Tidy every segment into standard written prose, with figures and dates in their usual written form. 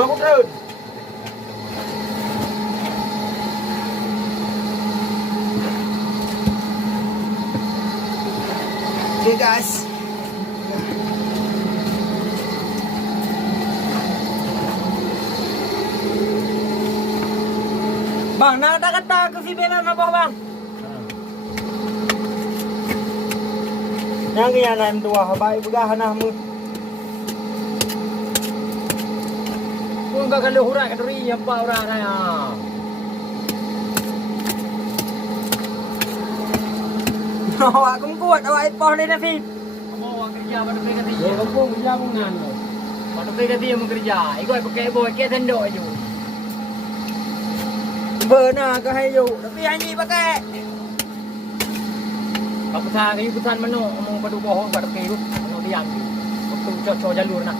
Dua putun. Okay guys. Bang, nak kata ke si Bella nak bawah bang? Yang kaya nak tua, baik begah nak mu. Pun bakal luhurat kadri apa orang ni ah. Awak kuat awak ipah ni Nafif. Awak kerja pada pergi kerja. Ya, kampung kerja bungan. Pada pergi kerja mau kerja. Ikut pakai boy ke tendok je. Benar ke hayu, tapi hanya pakai. Kau pesan kayu pesan menu, ngomong padu bohong pada kayu, menu diam. Waktu cocok jalur nak.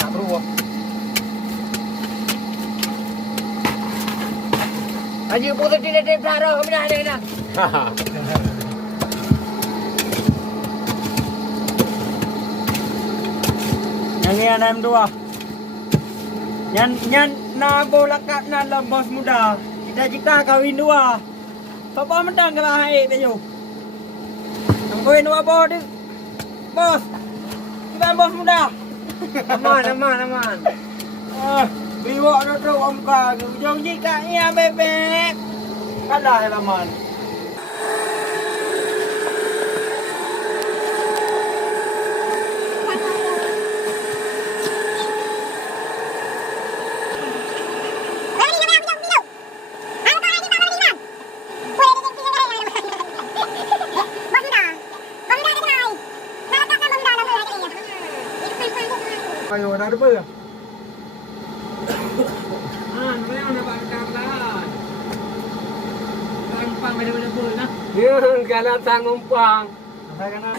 Nak beruang. Haji putus tidak ada pelara, kami nak ada nak. Yang ni anak tua. Yang nak bolak nak lah bos muda. Kita jika kawin dua. Papa mentang kalau hai tayo. Kawin dua bos tu. Bos. Kita bos muda. Aman. Biwa tu om ka. Jong jika ia bebek. Kalah laman. Ayo dah ada apa? Memang nak bakar. Tampang mana-mana pun lah. Ya, kalau tak ngumpang. Saya kena.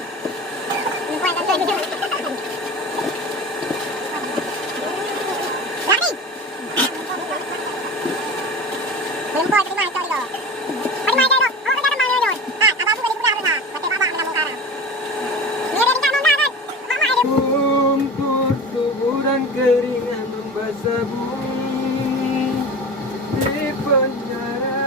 Ngumpang tak ada. Lari. Ngumpang terima kasih kau. Terima kasih kau. Kau kena mana dulu? Ah, abang tu boleh pulang dah. Kata bapak kena muka dah. Mereka di kanan dah. Mama ada. Kuburan keringan membasah bumi di penjara.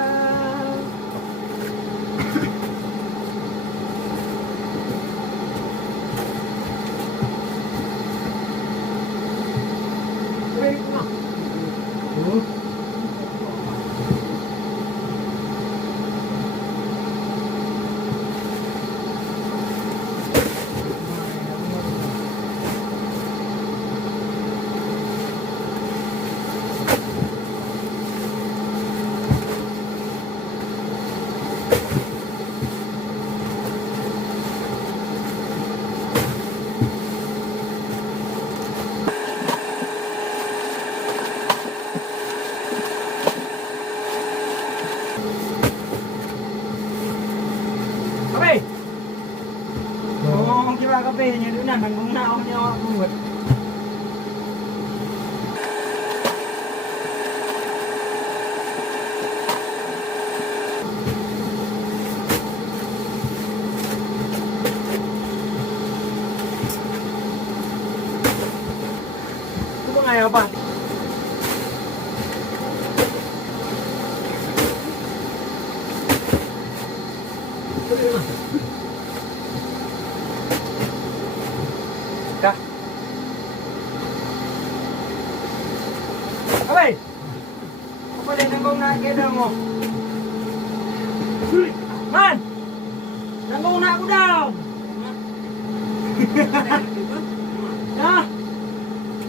Kape nya tu nak nanggung nak punya awak buat. Tu ngai apa? Dah. Apa? Apa dia nanggung nak ke dah mo? Man. Nanggung nak aku dah. Dah.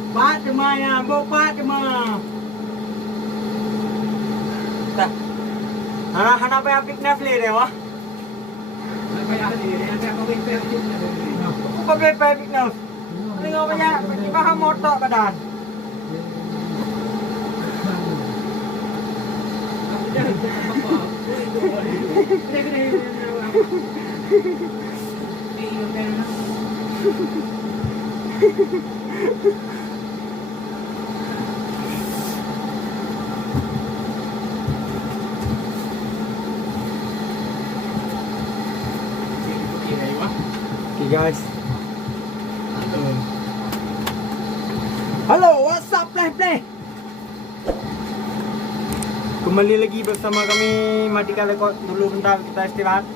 Pat cuma ya, bawa cuma. Dah. Hana apa aplik Netflix deh wah? Apa yang ada? Ada apa yang aku pakai aplik Netflix. Tengok banyak, paham motor keadaan. Okay guys. Halo, what's up, pleh? Kembali lagi bersama kami Mati Kalekot. Dulu bentar kita istirahat.